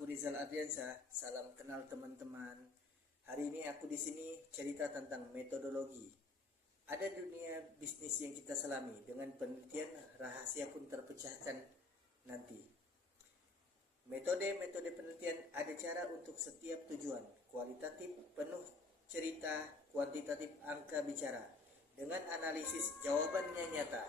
aku Rizal Ardiansyah. Salam kenal teman-teman. Hari ini aku di sini cerita tentang metodologi. Ada dunia bisnis yang kita selami dengan penelitian rahasia pun terpecahkan nanti. Metode penelitian ada cara untuk setiap tujuan. Kualitatif, penuh cerita, kuantitatif, angka bicara. Dengan analisis jawabannya nyata.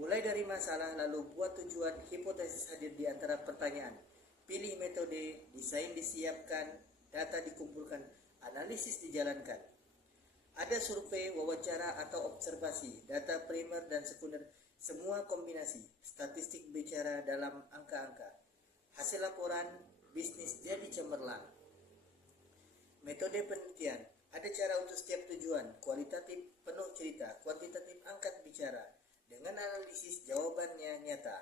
Mulai dari masalah lalu buat tujuan, hipotesis hadir di antara pertanyaan. Pilih metode, desain disiapkan, data dikumpulkan, analisis dijalankan. Ada survei, wawancara atau observasi, data primer dan sekunder, semua kombinasi, statistik bicara dalam angka-angka. Hasil laporan, bisnis jadi cemerlang. Metode penelitian, ada cara untuk setiap tujuan, kualitatif, penuh cerita, kuantitatif, angkat bicara. Dengan analisis jawabannya nyata.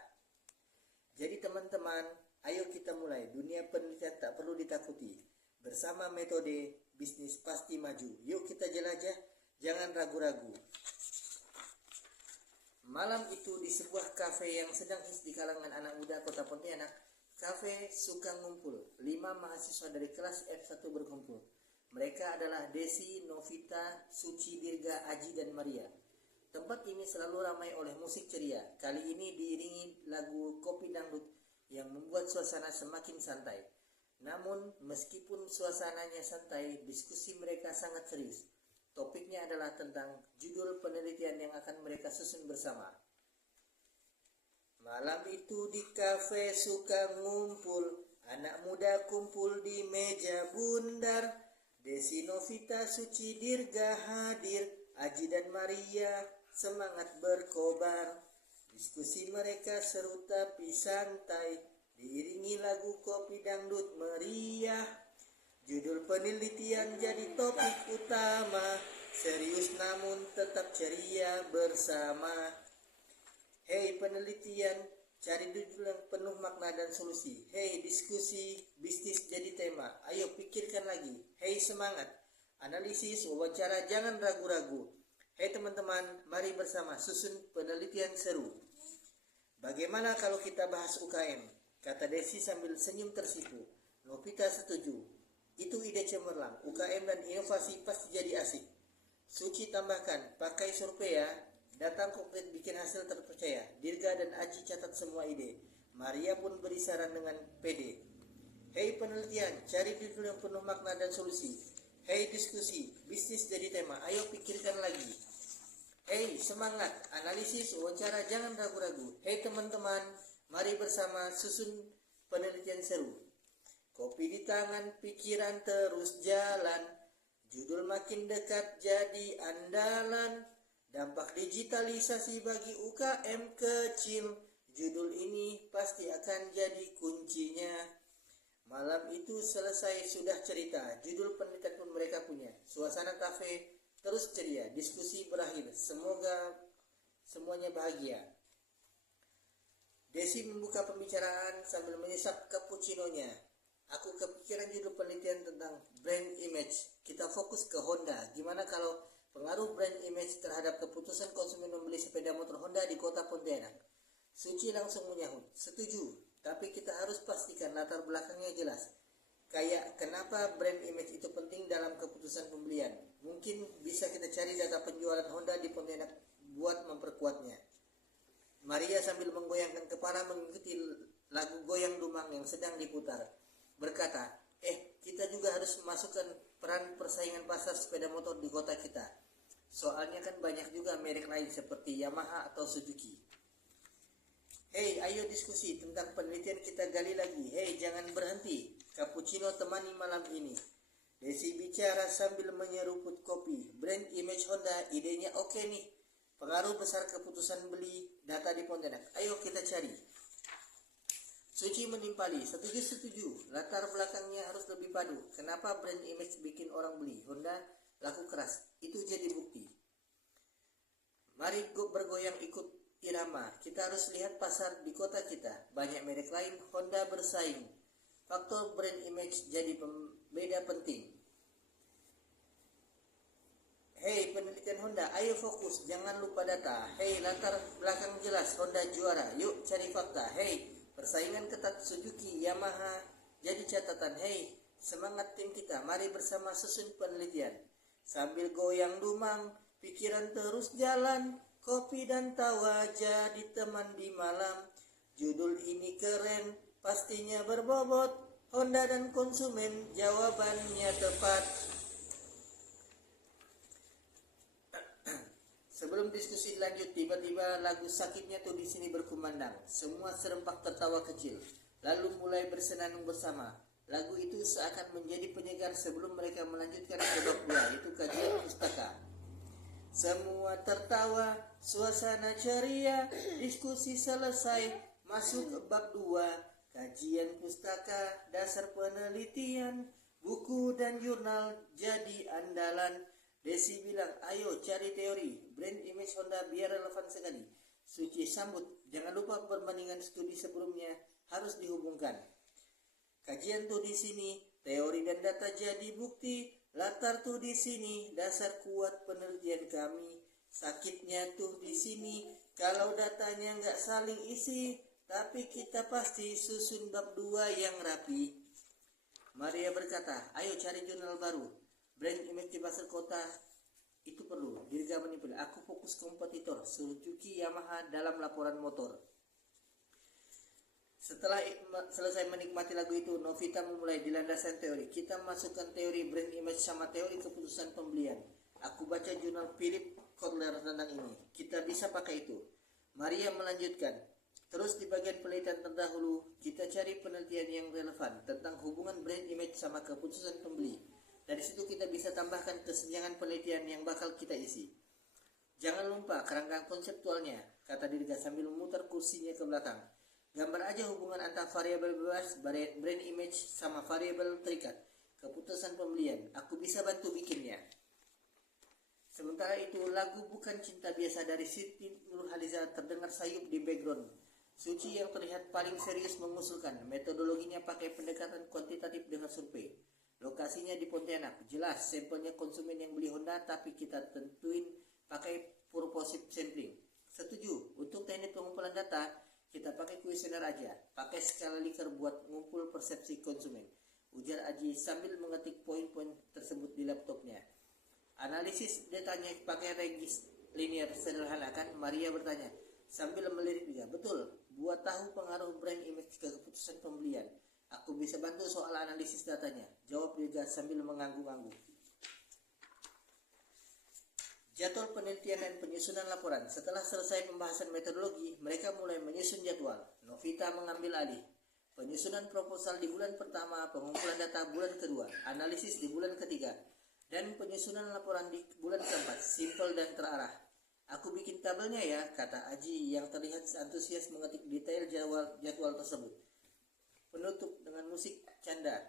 Jadi teman-teman, ayo kita mulai. Dunia penelitian tak perlu ditakuti. Bersama metode, bisnis pasti maju. Yuk kita jelajah, jangan ragu-ragu. Malam itu di sebuah kafe yang sedang hits di kalangan anak muda kota Pontianak, kafe suka ngumpul. 5 mahasiswa dari kelas F1 berkumpul. Mereka adalah Desi, Novita, Suci, Dirga, Aji, dan Maria. Tempat ini selalu ramai oleh musik ceria. Kali ini diiringi lagu Kopi Dangdut yang membuat suasana semakin santai. Namun, meskipun suasananya santai, diskusi mereka sangat serius. Topiknya adalah tentang judul penelitian yang akan mereka susun bersama. Malam itu di kafe suka ngumpul, anak muda kumpul di meja bundar. Desi, Novita, Suci, Dirga hadir, Aji dan Maria semangat berkobar. Diskusi mereka seru tapi santai, diiringi lagu Kopi Dangdut meriah. Judul penelitian jadi topik utama, serius namun tetap ceria bersama. Hei penelitian, cari judul yang penuh makna dan solusi. Hei diskusi, bisnis jadi tema, ayo pikirkan lagi. Hei semangat, analisis, wawancara, jangan ragu-ragu. Hei teman-teman, mari bersama susun penelitian seru. Bagaimana kalau kita bahas UKM? Kata Desi sambil senyum tersipu. Novita setuju. Itu ide cemerlang. UKM dan inovasi pasti jadi asik. Suci tambahkan, pakai survei ya. Data konkret bikin hasil terpercaya. Dirga dan Aji catat semua ide. Maria pun beri saran dengan pede. Hei penelitian, cari judul yang penuh makna dan solusi. Hei diskusi, bisnis jadi tema, ayo pikirkan lagi. Hei semangat, analisis, wawancara, jangan ragu-ragu. Hei teman-teman, mari bersama susun penelitian seru. Kopi di tangan, pikiran terus jalan. Judul makin dekat jadi andalan. Dampak digitalisasi bagi UKM kecil. Judul ini pasti akan jadi kuncinya. Malam itu selesai sudah cerita. Judul penelitian pun mereka punya. Suasana kafe terus ceria. Diskusi berakhir. Semoga semuanya bahagia. Desi membuka pembicaraan sambil menyesap cappuccino-nya. Aku kepikiran judul penelitian tentang brand image. Kita fokus ke Honda. Gimana kalau pengaruh brand image terhadap keputusan konsumen membeli sepeda motor Honda di kota Pontianak? Suci langsung menyahut. Setuju. Tapi kita harus pastikan latar belakangnya jelas. Kayak kenapa brand image itu penting dalam keputusan pembelian. Mungkin bisa kita cari data penjualan Honda di Pontianak buat memperkuatnya. Maria sambil menggoyangkan kepala mengikuti lagu Goyang Dumang yang sedang diputar. Berkata, kita juga harus memasukkan peran persaingan pasar sepeda motor di kota kita. Soalnya kan banyak juga merek lain seperti Yamaha atau Suzuki. Hei, ayo diskusi tentang penelitian kita gali lagi. Hei, jangan berhenti. Cappuccino temani malam ini. Desi bicara sambil menyeruput kopi. Brand image Honda, idenya oke nih. Pengaruh besar keputusan beli data di Pontianak. Ayo kita cari. Suci menimpali. Setuju. Latar belakangnya harus lebih padu. Kenapa brand image bikin orang beli? Honda laku keras. Itu jadi bukti. Mari bergoyang ikut irama. Kita harus lihat pasar di kota kita. Banyak merek lain, Honda bersaing. Faktor brand image jadi pembeda penting. Hei penelitian Honda, ayo fokus, jangan lupa data. Hei latar belakang jelas, Honda juara. Yuk cari fakta. Hei persaingan ketat Suzuki, Yamaha, Jadi catatan, hei, semangat tim kita, mari bersama susun penelitian. Sambil goyang dumang, pikiran terus jalan, kopi dan tawa jadi teman di malam. Judul ini keren, pastinya berbobot, Honda dan konsumen, jawabannya tepat. Sebelum diskusi lanjut, tiba-tiba lagu sakitnya tuh di sini berkumandang. Semua serempak tertawa kecil, lalu mulai bersenandung bersama. Lagu itu seakan menjadi penyegar sebelum mereka melanjutkan ke bab 2, yaitu kajian pustaka. Semua tertawa, suasana ceria, diskusi selesai, masuk ke bab 2, kajian pustaka, dasar penelitian, buku dan jurnal jadi andalan. Desi bilang, ayo cari teori, brand image Honda biar relevan sekali. Suci sambut, jangan lupa perbandingan studi sebelumnya harus dihubungkan. Kajian tuh di sini, teori dan data jadi bukti, latar tuh di sini, dasar kuat penelitian kami. Sakitnya tuh di sini, kalau datanya nggak saling isi, tapi kita pasti susun bab 2 yang rapi. Maria berkata, ayo cari jurnal baru. Brand image di pasar kota itu perlu. Dirga menimpul, aku fokus kompetitor Suzuki Yamaha dalam laporan motor. Setelah selesai menikmati lagu itu, Novita memulai di landasan teori. Kita masukkan teori brand image sama teori keputusan pembelian. Aku baca jurnal Philip Kotler tentang ini. Kita bisa pakai itu. Maria melanjutkan. Terus di bagian penelitian terdahulu, kita cari penelitian yang relevan tentang hubungan brand image sama keputusan pembeli. Dari situ kita bisa tambahkan kesenjangan penelitian yang bakal kita isi. Jangan lupa kerangka konseptualnya, kata Dirga sambil memutar kursinya ke belakang. Gambar aja hubungan antara variabel bebas, brand image, sama variabel terikat, keputusan pembelian. Aku bisa bantu bikinnya. Sementara itu, lagu Bukan Cinta Biasa dari Siti Nurhaliza terdengar sayup di background. Suci yang terlihat paling serius mengusulkan metodologinya pakai pendekatan kuantitatif dengan survei. Lokasinya di Pontianak, jelas sampelnya konsumen yang beli Honda, tapi kita tentuin pakai purposive sampling. Setuju, untuk teknik pengumpulan data, kita pakai kuesioner aja, pakai skala Likert buat ngumpul persepsi konsumen. Ujar Aji sambil mengetik poin-poin tersebut di laptopnya. Analisis datanya pakai regis linear sederhana kan? Maria bertanya sambil melirik dia. Betul, buat tahu pengaruh brand image ke keputusan pembelian. Aku bisa bantu soal analisis datanya, jawab dia sambil mengangguk-angguk. Jadwal penelitian dan penyusunan laporan. Setelah selesai pembahasan metodologi, mereka mulai menyusun jadwal. Novita mengambil alih. Penyusunan proposal di bulan pertama, pengumpulan data bulan kedua, analisis di bulan ketiga, dan penyusunan laporan di bulan keempat, simpel dan terarah. Aku bikin tabelnya ya, kata Aji yang terlihat antusias mengetik detail jadwal tersebut. Penutup dengan musik canda.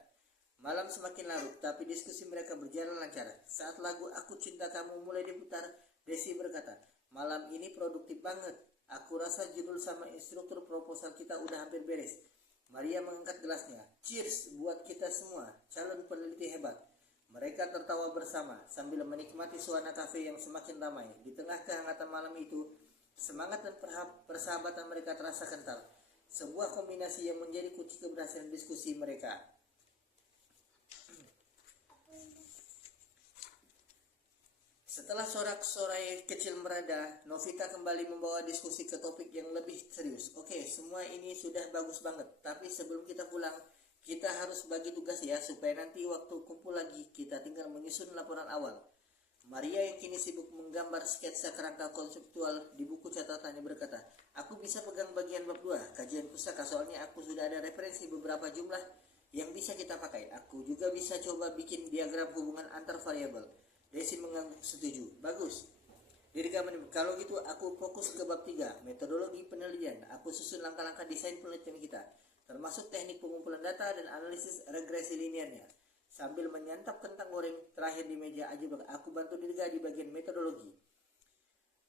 Malam semakin larut, tapi diskusi mereka berjalan lancar. Saat lagu Aku Cinta Kamu mulai diputar, Desi berkata, malam ini produktif banget. Aku rasa judul sama instruktur proposal kita udah hampir beres. Maria mengangkat gelasnya. Cheers buat kita semua, calon peneliti hebat. Mereka tertawa bersama sambil menikmati suasana kafe yang semakin ramai. Di tengah kehangatan malam itu, semangat dan persahabatan mereka terasa kental. Sebuah kombinasi yang menjadi kunci keberhasilan diskusi mereka. Setelah sorak-sorai kecil mereda, Novita kembali membawa diskusi ke topik yang lebih serius. Oke, semua ini sudah bagus banget, tapi sebelum kita pulang, kita harus bagi tugas ya, supaya nanti waktu kumpul lagi, kita tinggal menyusun laporan awal. Maria yang kini sibuk menggambar sketsa kerangka konseptual di buku catatannya berkata, aku bisa pegang bagian bab 2, kajian pustaka, soalnya aku sudah ada referensi beberapa jumlah yang bisa kita pakai. Aku juga bisa coba bikin diagram hubungan antar variabel. Desi mengangguk setuju. Bagus. Dirga menyebut, kalau gitu aku fokus ke bab 3, metodologi penelitian. Aku susun langkah-langkah desain penelitian kita, termasuk teknik pengumpulan data dan analisis regresi linearnya. Sambil menyantap kentang goreng terakhir di meja Aji, aku bantu Dirga di bagian metodologi.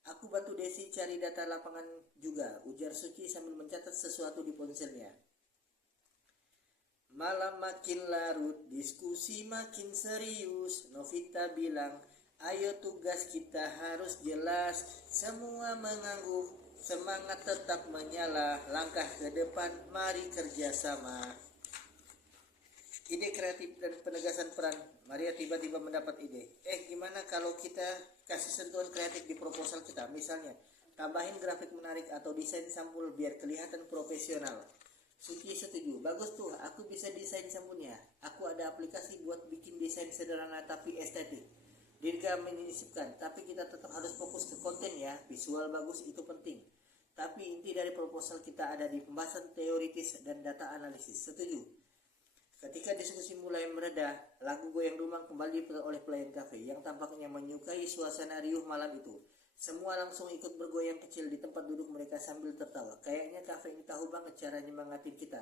Aku bantu Desi cari data lapangan juga, ujar Suci sambil mencatat sesuatu di ponselnya. Malam makin larut, diskusi makin serius. Novita bilang, ayo tugas kita harus jelas. Semua mengangguk, semangat tetap menyala. Langkah ke depan, mari kerjasama. ide kreatif dan penegasan peran. Maria tiba-tiba mendapat ide. Gimana kalau kita kasih sentuhan kreatif di proposal kita? Misalnya, tambahin grafik menarik atau desain sampul biar kelihatan profesional. Suci setuju. Bagus tuh, aku bisa desain sampulnya. Aku ada aplikasi buat bikin desain sederhana tapi estetik. Dirga menyisipkan, tapi kita tetap harus fokus ke konten ya. Visual bagus itu penting. Tapi inti dari proposal kita ada di pembahasan teoritis dan data analisis. Setuju? Ketika diskusi mulai mereda, lagu Goyang Dumang kembali oleh pelayan kafe yang tampaknya menyukai suasana riuh malam itu. Semua langsung ikut bergoyang kecil di tempat duduk mereka sambil tertawa. Kayaknya kafe ini tahu banget cara nyemangatin kita,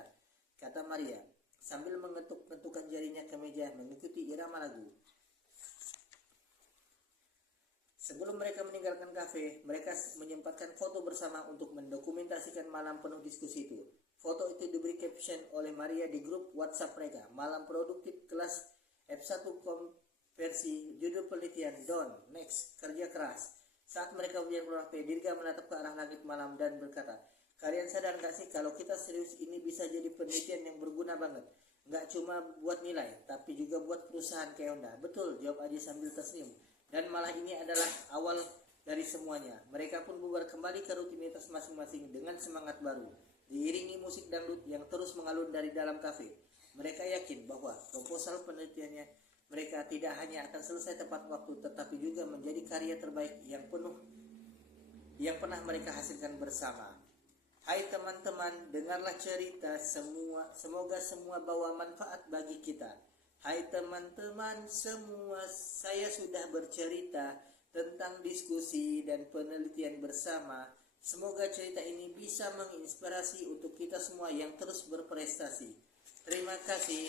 kata Maria, sambil mengetuk-ketukan jarinya ke meja mengikuti irama lagu. Sebelum mereka meninggalkan kafe, mereka menyempatkan foto bersama untuk mendokumentasikan malam penuh diskusi itu. Foto itu diberi caption oleh Maria di grup WhatsApp mereka. Malam produktif kelas F1 konversi, judul penelitian Don, Next, kerja keras. Saat mereka berjalan pulang, Dirga menatap ke arah langit malam dan berkata, kalian sadar gak sih kalau kita serius ini bisa jadi penelitian yang berguna banget? Gak cuma buat nilai, tapi juga buat perusahaan kayak Honda. Betul, jawab Aji sambil tersenyum. Dan malah ini adalah awal dari semuanya. Mereka pun bubar kembali ke rutinitas masing-masing dengan semangat baru, diiringi musik dangdut yang terus mengalun dari dalam kafe. Mereka yakin bahwa proposal penelitiannya mereka tidak hanya akan selesai tepat waktu, tetapi juga menjadi karya terbaik yang pernah mereka hasilkan bersama. Hai teman-teman, dengarlah cerita semua. Semoga semua bawa manfaat bagi kita. Hai teman-teman semua, saya sudah bercerita tentang diskusi dan penelitian bersama. Semoga cerita ini bisa menginspirasi untuk kita semua yang terus berprestasi. Terima kasih.